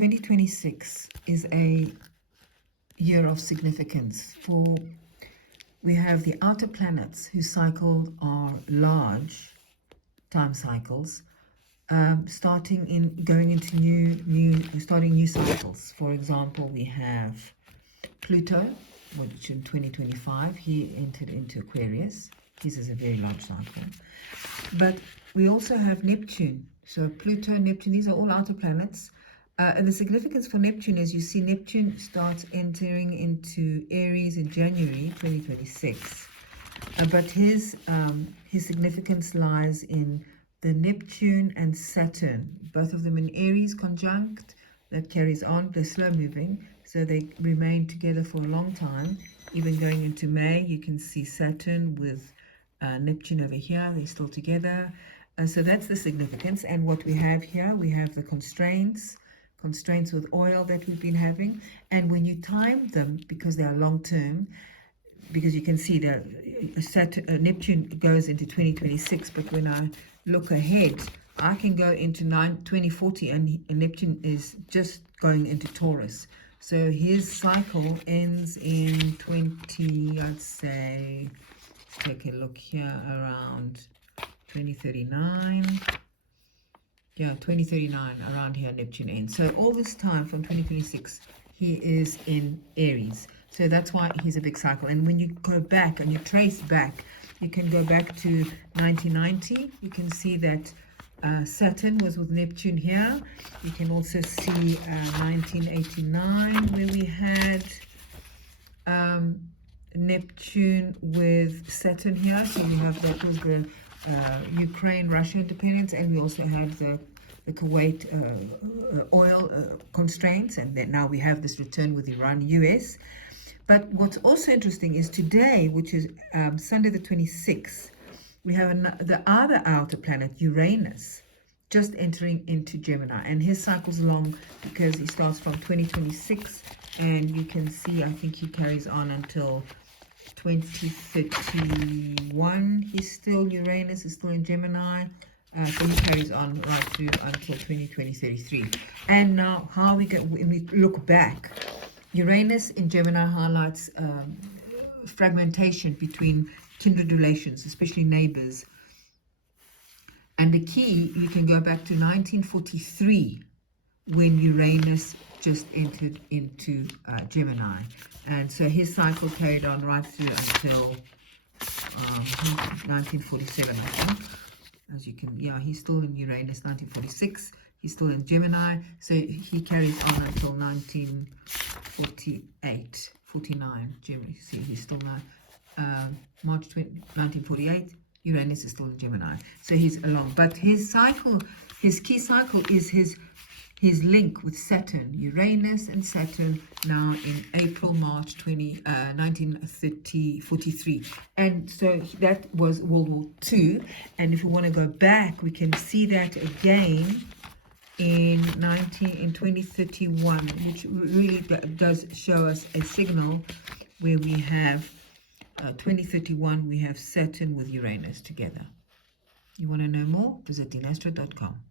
2026 is a year of significance for, we have the outer planets whose cycles are large time cycles, going into starting new cycles. For example, we have Pluto, which in 2025 he entered into Aquarius. This is a very large cycle. But we also have Neptune. So Pluto, Neptune, these are all outer planets. And the significance for Neptune is you see Neptune starts entering into Aries in January 2026. But his significance lies in the Neptune and Saturn, both of them in Aries conjunct. That carries on. They're slow moving, so they remain together for a long time. Even going into May, you can see Saturn with Neptune over here. They're still together. So that's the significance. And what we have here, we have the constraints with oil that we've been having. And when you time them, because they are long term, because you can see that Neptune goes into 2026, but when I look ahead, I can go into 2040, and Neptune is just going into Taurus. So his cycle ends in I'd say, let's take a look here, around 2039. Yeah, 2039, around here Neptune ends. So all this time from 2026, he is in Aries. So that's why he's a big cycle. And when you go back and you trace back, you can go back to 1990. You can see that Saturn was with Neptune here. You can also see 1989, where we had Neptune with Saturn here. So we have, that was the Ukraine-Russia independence, and we also have the Kuwait oil constraints, and then now we have this return with Iran, US. But what's also interesting is today, which is Sunday the 26th, we have the other outer planet, Uranus, just entering into Gemini. And his cycle's long because he starts from 2026, and you can see, I think he carries on until 2031. Uranus is still in Gemini. So he carries on right through until 2033. And now when we look back, Uranus in Gemini highlights fragmentation between kindred relations, especially neighbors. And the key, you can go back to 1943, when Uranus just entered into Gemini. And so his cycle carried on right through until 1947, I think. As you can, yeah, he's still in Uranus, 1946. He's still in Gemini. So he carries on until 1948, 49. Gemini, see, he's still now. March 1948, Uranus is still in Gemini. So he's along. But his cycle, his key cycle is his link with Saturn, Uranus and Saturn, now in April, March 1943. And so that was World War II. And if we want to go back, we can see that again in 2031, which really does show us a signal where we have 2031, we have Saturn with Uranus together. You want to know more? Visit dinastro.com.